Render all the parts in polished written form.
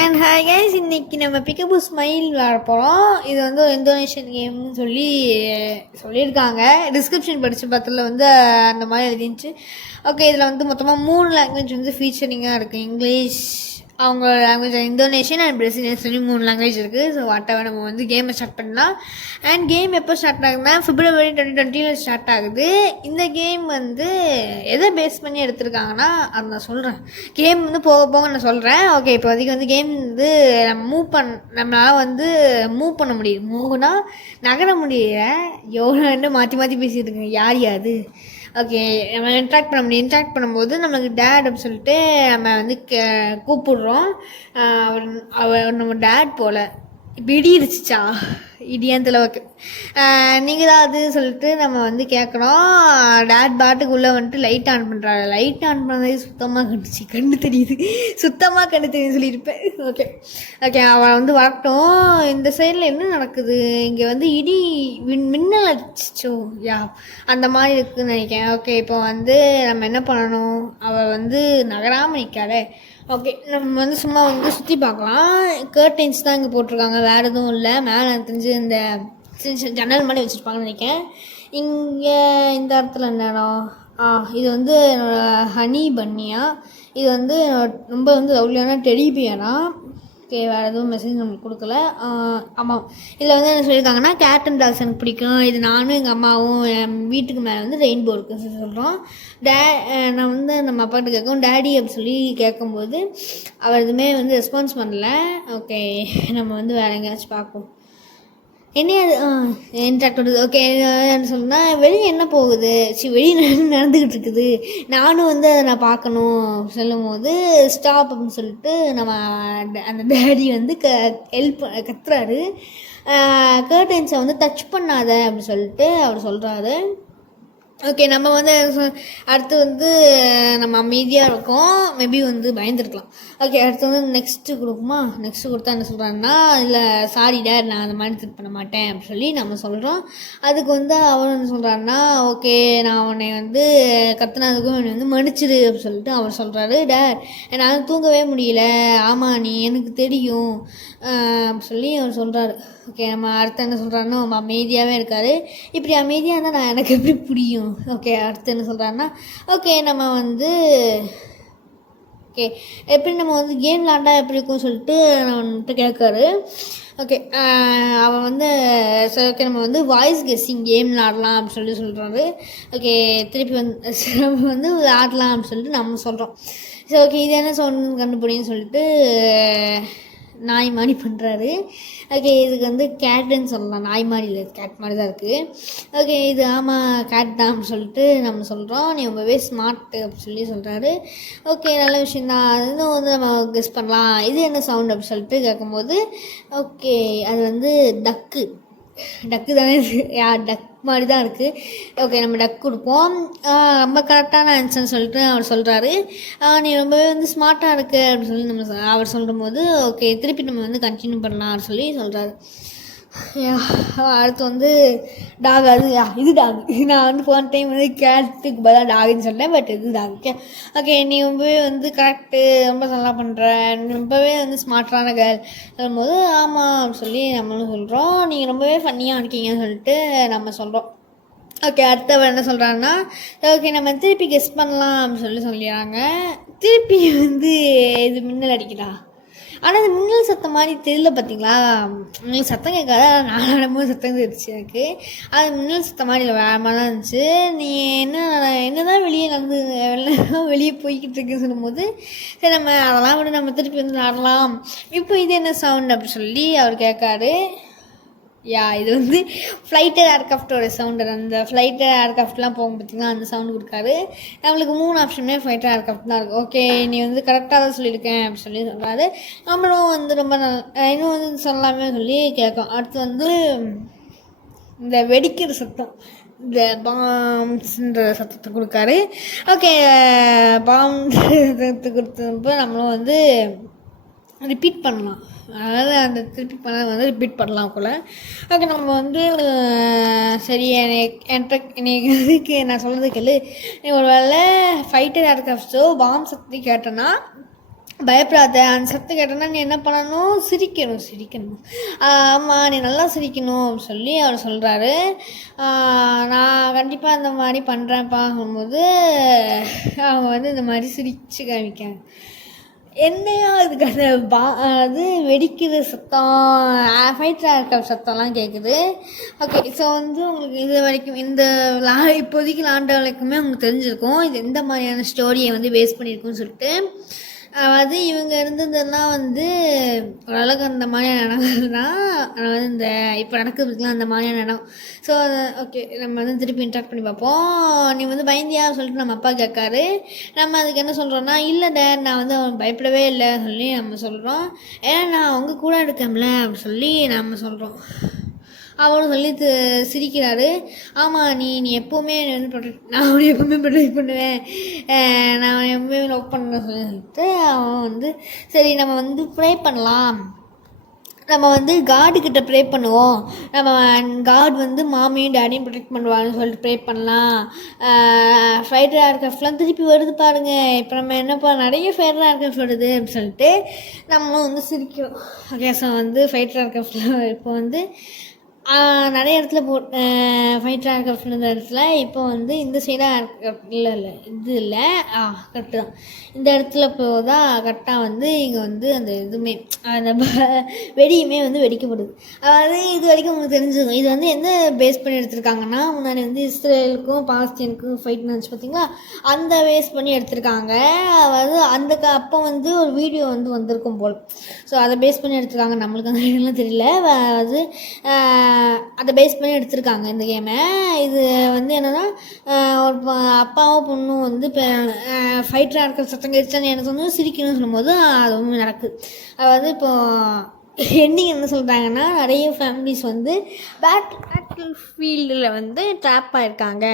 And hi guys, இன்னைக்கு நம்ம பிக்கபு smile விளாட போகிறோம். இது வந்து ஒரு இந்தோனேஷியன் கேம்னு சொல்லியிருக்காங்க. டிஸ்கிரிப்ஷன் படித்த பத்தில் வந்து அந்த மாதிரி எழுதிச்சு. ஓகே, இதில் வந்து மொத்தமாக 3 லாங்குவேஜ் வந்து ஃபீச்சரிங்காக இருக்குது. இங்கிலீஷ், அவங்க லாங்குவேஜ் இந்தோனேஷியன் அண்ட் பிரசிலியன் சொல்லி 3 லாங்குவேஜ் இருக்குது. ஸோ வாட்டவர் நம்ம வந்து கேமை ஸ்டார்ட் பண்ணலாம். அண்ட் கேம் எப்போ ஸ்டார்ட் ஆகுதுன்னா February 2020 ஸ்டார்ட் ஆகுது. இந்த கேம் வந்து எதை பேஸ் பண்ணி எடுத்திருக்காங்கன்னா அது நான் சொல்கிறேன். கேம் வந்து போக போக நான் சொல்கிறேன். ஓகே, இப்போதைக்கு வந்து கேம் வந்து நம்மளால் வந்து மூவ் பண்ண முடியும். மூவ்னா நகர முடியல. எவ்வளோ மாற்றி மாற்றி பேசிகிட்டு இருக்குங்க, யார் யாது. ஓகே, நம்ம இன்ட்ராக்ட் பண்ண முடியும். இன்ட்ராக்ட் பண்ணும்போது நம்மளுக்கு டேட் அப்படின்னு சொல்லிட்டு நம்ம வந்து கூப்பிடுறோம். அவர் நம்ம டேட் போல் இப்போ இடி இருந்துச்சா இடியாந்தில். ஓகே, நீங்கள் தான் அது சொல்லிட்டு நம்ம வந்து கேட்குறோம். டேட் பாட்டுக்கு உள்ளே வந்துட்டு லைட் ஆன் பண்ணுறாரு. லைட் ஆன் பண்ணதே சுத்தமாக கண்ணு தெரியுது, சுத்தமாக கண்ணு தெரியுதுன்னு சொல்லியிருப்பேன். ஓகே ஓகே, அவன் வந்து வரட்டும். இந்த சைடில் என்ன நடக்குது, இங்கே வந்து இடி மின்னல் அடிச்சோ அந்த மாதிரி இருக்குதுன்னு நினைக்கிறேன். ஓகே, இப்போ வந்து நம்ம என்ன பண்ணணும், அவள் வந்து நகராமல் நிற்காதே. ஓகே, நம்ம வந்து சும்மா வந்து சுற்றி பார்க்கலாம். கர்டைன்ஸ் தான் இங்கே போட்டிருக்காங்க, வேறு எதுவும் இல்லை. மேலே தெரிஞ்சு இந்த ஜன்னல் மாதிரி வச்சுருப்பாங்கன்னு நினைக்கிறேன். இங்கே இந்த இடத்துல என்ன இடம், இது வந்து ஹனி பன்னியா. இது வந்து ரொம்ப வந்து லவ்லியான டெடிபியானா. ஓகே, வேறு எதுவும் மெசேஜ் நம்மளுக்கு கொடுக்கல. ஆமாம், இதில் வந்து என்ன சொல்லியிருக்காங்கன்னா கேட் அண்ட் டாக்ஸ் எனக்கு பிடிக்கும். இது நானும் எங்கள் அம்மாவும் என் வீட்டுக்கு மேலே வந்து ரெயின்போ இருக்குன்னு சொல்கிறோம். நான் வந்து நம்ம அப்பாட்ட கேட்கும் டேடி அப்படி சொல்லி கேட்கும்போது அவர் எதுவுமே வந்து ரெஸ்பான்ஸ் பண்ணல. ஓகே, நம்ம வந்து வேறு எங்கேயாச்சும் பார்ப்போம். என்ன அது இன்ட்ராக்ட் பண்ணுறது. ஓகே, என்ன சொன்னால் வெளியே என்ன போகுது, வெளியே நடந்துக்கிட்டு இருக்குது, நானும் வந்து அதை நான் பார்க்கணும் சொல்லும் போது ஸ்டாப் அப்படின்னு சொல்லிட்டு நம்ம அந்த டேடி வந்து ஹெல்ப் கத்துறாரு. கர்டைன்ஸை வந்து டச் பண்ணாத அப்படின்னு சொல்லிட்டு அவர் சொல்கிறாரு. ஓகே, நம்ம வந்து அடுத்து வந்து நம்ம அமைதியாக இருக்கோம். மேபி வந்து பயந்துருக்கலாம். ஓகே, அடுத்து வந்து நெக்ஸ்ட்டு கொடுக்குமா. நெக்ஸ்ட்டு கொடுத்தா என்ன சொல்கிறாங்கன்னா, இல்லை சாரி டேட், நான் அந்த மாதிரி திருப்பி பண்ண மாட்டேன் அப்படின்னு சொல்லி நம்ம சொல்கிறோம். அதுக்கு வந்து அவர் என்ன சொல்கிறாருன்னா, ஓகே நான் உன்னை வந்து கத்துனதுக்கும் என்னை வந்து மன்னிச்சிடு அப்படின்னு சொல்லிட்டு அவர் சொல்கிறாரு. டேட் என்னால் தூங்கவே முடியல. ஆமாம், நீ எனக்கு தெரியும் அப்படி சொல்லி அவர் சொல்கிறாரு. ஓகே, நம்ம அடுத்து என்ன சொல்கிறாருன்னா, நம்ம அமைதியாகவே இருக்கார். இப்படி அமைதியாக இருந்தால் நான் எனக்கு எப்படி புரியும். ஓகே, அடுத்து என்ன சொல்கிறாருன்னா, ஓகே நம்ம வந்து ஓகே எப்படி நம்ம வந்து கேம் விளாண்டா எப்படி இருக்கும்னு சொல்லிட்டு நம்மகிட்ட கேட்காரு. ஓகே, அவன் வந்து சரி ஓகே நம்ம வந்து வாய்ஸ் கெஸ்ஸிங் கேம் விளாடலாம் அப்படின்னு சொல்கிறாரு. ஓகே, திருப்பி வந்து ஆடலாம் அப்படின்னு சொல்லிட்டு நம்ம சொல்கிறோம். சரி ஓகே, இது என்ன சொன்னு கண்டுபிடின்னு சொல்லிட்டு நாய் மாதிரி பண்ணுறாரு. ஓகே, இதுக்கு வந்து கேட்டுன்னு சொல்லலாம். நாய் மாதிரி இல்லை, கேட் மாதிரி தான் இருக்குது. ஓகே, இது ஆமாம் கேட் தான் அப்படின்னு சொல்லிட்டு நம்ம சொல்கிறோம். நீ ரொம்பவே ஸ்மார்ட்டு அப்படின்னு சொல்லி சொல்கிறாரு. ஓகே, நல்ல விஷயந்தான். இன்னும் வந்து நம்ம கெஸ் பண்ணலாம். இது என்ன சவுண்ட் அப்படின்னு சொல்லிட்டு கேட்கும்போது ஓகே அது வந்து டக்கு தானே, டக் மாதிரி தான் இருக்குது. ஓகே, நம்ம டக் கொடுப்போம். ரொம்ப கரெக்டான ஆன்சர்னு சொல்லிட்டு அவர் சொல்கிறாரு. நீ ரொம்பவே வந்து ஸ்மார்ட்டாக இருக்கு அப்படின்னு சொல்லி அவர் சொல்லும் போது ஓகே திருப்பி நம்ம வந்து கண்டினியூ பண்ணலாம் அப்படின்னு சொல்லி சொல்கிறாரு. அடுத்து வந்து டாக். அது இது டாக். நான் வந்து போன டைம் வந்து கேட்டுக்கு பதிலாக டாகுன்னு சொன்னேன், பட் இது டாக். ஓகே, நீ ரொம்பவே வந்து கரெக்டு, ரொம்ப நல்லா பண்ணுற, ரொம்பவே வந்து ஸ்மார்ட்டான கேர்ள் சொல்லும்போது ஆமாம் அப்படின்னு சொல்லி நம்மளும் சொல்கிறோம். நீங்கள் ரொம்பவே ஃபன்னியாக இருக்கீங்கன்னு சொல்லிட்டு நம்ம சொல்கிறோம். ஓகே, அடுத்தவர் என்ன சொல்கிறாருன்னா, ஓகே நம்ம திருப்பி கெஸ் பண்ணலாம் அப்படின்னு சொல்லிடுறாங்க. திருப்பி வந்து இது மின்னல் அடிக்கிறா. ஆனால் அது மின்னல் சத்தம் மாதிரி தெரியல, பார்த்தீங்களா. மின்னல் சத்தம் கேட்காத, நானும் சத்தம் தெரிச்சு எனக்கு. அது மின்னல் சத்தம் மாதிரி இல்லை, வேறு மாதிரி தான் இருந்துச்சு. நீ என்ன தான் வெளியே போய்கிட்டு இருக்குன்னு சொல்லும்போது சரி நம்ம அதெல்லாம் விட நம்ம திருப்பி வந்து ஆடலாம். இப்போ இது என்ன சவுண்ட் அப்படின்னு சொல்லி அவர் கேட்காரு. இது வந்து ஃப்ளைட்டர் ஏர்க்ராஃப்டோட சவுண்டு. அந்த ஃப்ளைட்டர் ஏர்க்ராஃப்ட்லாம் போகும் பார்த்திங்கன்னா அந்த சவுண்டு கொடுக்காரு. நம்மளுக்கு 3 ஆப்ஷனுமே ஃப்ளைட்டர் ஏர்க்ராஃப்ட் தான் இருக்குது. ஓகே, நீ வந்து கரெக்டாக தான் சொல்லியிருக்கேன் அப்படின்னு சொல்லி சொல்கிறாரு. நம்மளும் வந்து ரொம்ப இன்னும் வந்து சொல்லாமே சொல்லி கேட்கும். அடுத்து வந்து இந்த வெடிக்கிற சத்தம், இந்த பாம்ஸ்ன்ற சத்தத்தை கொடுக்காரு. ஓகே, பாம்ஸ் சத்தத்தை கொடுத்தப்போ நம்மளும் வந்து ரிப்பீட் பண்ணலாம். அதாவது அந்த திருப்பி பண்ண வந்து ரிப்பீட் பண்ணலாம் போல். ஓகே, நம்ம வந்து சரி எனக்கு நான் சொல்கிறது கேளு. நீ ஒரு வேளை ஃபைட்டர் ஏர்க்ராஃப்ட்ஸோ பாம் சக்தி கேட்டேன்னா பயப்படாத, அந்த சத்தம் கேட்டோன்னா நீ என்ன பண்ணணும், சிரிக்கணும். ஆமாம், நீ நல்லா சிரிக்கணும் அப்படின்னு சொல்லி அவர் சொல்கிறாரு. நான் கண்டிப்பாக அந்த மாதிரி பண்ணுறேன்ப்பாங்கும்போது அவங்க வந்து இந்த மாதிரி சிரித்து காமிக்காங்க. என்னையா இதுக்கு அது வெடிக்கிற சத்தம், ஃபைட்டராக இருக்கிற சத்தம்லாம் கேட்குது. ஓகே, ஸோ வந்து உங்களுக்கு இது வரைக்கும் இந்த இப்போதைக்கு லாண்ட வரைக்குமே உங்களுக்கு தெரிஞ்சிருக்கும் இது எந்த மாதிரியான ஸ்டோரியை வந்து பேஸ் பண்ணியிருக்குன்னு சொல்லிட்டு. அதாவது இவங்க இருந்ததெல்லாம் வந்து ஓரளவுக்கு அந்த மாதிரியான இடங்கள் தான். அதாவது இந்த இப்போ நடக்கிறதுக்குலாம் அந்த மாதிரியான இடம். ஸோ ஓகே, நம்ம வந்து திருப்பி இன்ட்ராக்ட் பண்ணி பார்ப்போம். நீ வந்து பயந்தியா சொல்லிட்டு நம்ம அப்பா கேட்காரு. நம்ம அதுக்கு என்ன சொல்கிறோன்னா, இல்லை டேட், நான் வந்து அவன் பயப்படவே இல்லை சொல்லி நம்ம சொல்கிறோம். ஏன்னா நான் அவங்க கூட இருக்கேன்ல அப்படின்னு சொல்லி நம்ம சொல்கிறோம். அவரும் சொல்லி சிரிக்கிறாரு. ஆமாம், நீ எப்போவுமே வந்து நான் அவனை எப்போவுமே ப்ரொடெக்ட் பண்ணுவேன், நான் எப்பவுமே லவ் பண்ண சொல்லிட்டு அவன் வந்து சரி நம்ம வந்து ப்ரே பண்ணலாம், நம்ம வந்து காடுக்கிட்ட ப்ரே பண்ணுவோம், நம்ம காட் வந்து மாமியும் டேடியும் ப்ரொடெக்ட் பண்ணுவான்னு சொல்லிட்டு ப்ரே பண்ணலாம். ஃபைட்டர் ஏர்க்ராஃப்ட்லாம் திருப்பி வருது பாருங்கள், இப்போ நம்ம என்னப்பா நிறைய ஃபைட்டர் ஏர்க்ராஃப்ட் வருது அப்படின்னு சொல்லிட்டு நம்மளும் வந்து சிரிக்கிறோம். ஓகே, ஸோ வந்து ஃபைட்டர் ஏர்க்ராஃப்டில் இப்போ வந்து நிறைய இடத்துல ஃபைட்டர் ஏர்க்ராஃப்ட் இருந்த இடத்துல இப்போ வந்து இந்த சைடாக ஏர்க்ராஃப்ட் இல்லை இது இல்லை கரெக்டு தான். இந்த இடத்துல தான் கரெக்டாக வந்து இங்கே வந்து அந்த இதுவுமே அந்த வெடியுமே வந்து வெடிக்கப்படுது. அதாவது இது வரைக்கும் உங்களுக்கு தெரிஞ்சுக்கும் இது வந்து எந்த பேஸ் பண்ணி எடுத்திருக்காங்கன்னா, முன்னாடி வந்து இஸ்ரேலுக்கும் பாலஸ்தீனுக்கும் ஃபைட் நடந்துச்சு பார்த்தீங்களா, அந்த பேஸ் பண்ணி எடுத்திருக்காங்க. அதாவது அந்த அப்போ வந்து ஒரு வீடியோ வந்து வந்திருக்கும் போல். ஸோ அதை பேஸ் பண்ணி எடுத்திருக்காங்க. நம்மளுக்கு அந்த வீடியோலாம் தெரியல. அது அதை பேஸ் பண்ணி எடுத்திருக்காங்க இந்த கேமை. இது வந்து என்னென்னா, ஒரு அப்பாவும் பொண்ணும் வந்து இப்போ ஃபைட்டராக இருக்கிற சத்தம் கேட்டுச்சான்னு எனக்கு வந்து சிரிக்கணும்னு சொல்லும்போது அது வந்து நடக்குது. அது வந்து இப்போது எண்டிங் என்ன சொல்கிறாங்கன்னா, நிறைய ஃபேமிலிஸ் வந்து பேட்டில் ஃபீல்டில் வந்து ட்ராப் ஆகிருக்காங்க,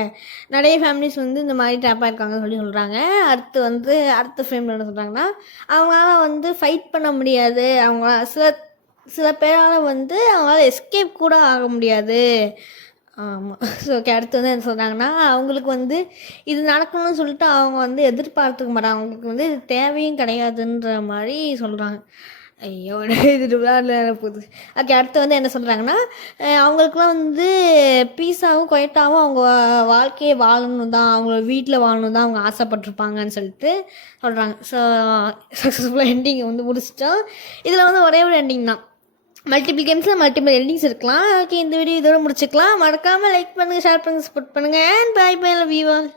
நிறைய ஃபேமிலிஸ் வந்து இந்த மாதிரி ட்ராப் ஆகிருக்காங்கன்னு சொல்லி சொல்கிறாங்க. அடுத்த ஃப்ரேமில் என்ன சொல்கிறாங்கன்னா, அவங்களால வந்து ஃபைட் பண்ண முடியாது, அவங்க சில பேரால் வந்து அவங்களால எஸ்கேப் கூட ஆக முடியாது. ஆமாம். ஸோ ஓகே, அடுத்து வந்து என்ன சொல்கிறாங்கன்னா, அவங்களுக்கு வந்து இது நடக்கணும்னு சொல்லிட்டு அவங்க வந்து எதிர்பார்த்துக்க மாட்டாங்க, அவங்களுக்கு வந்து இது தேவையும் கிடையாதுன்ற மாதிரி சொல்கிறாங்க. ஐயோ, இது விளையாடல போகுது. ஓகே, அடுத்து வந்து என்ன சொல்கிறாங்கன்னா, அவங்களுக்குலாம் வந்து பீஸாகவும் கொயட்டாகவும் அவங்க வாழ்க்கையை வாழணும் தான், அவங்கள வீட்டில் வாழணும் தான் அவங்க ஆசைப்பட்டிருப்பாங்கன்னு சொல்லிட்டு சொல்கிறாங்க. ஸோ சக்ஸஸ்ஃபுல்லாக எண்டிங் வந்து முடிச்சிட்டோம். இதில் வந்து ஒரே ஒரு எண்டிங் தான். மல்டிபிள் கேம்ஸில் மல்டிபிள் எண்டிங்ஸ் இருக்கலாம். ஓகே, இந்த வீடியோ இதோட முடிச்சுக்கலாம். மறக்காமல் லைக் பண்ணுங்கள், ஷேர் பண்ணுங்கள், சப்போர்ட் பண்ணுங்கள். And bye bye, love you all.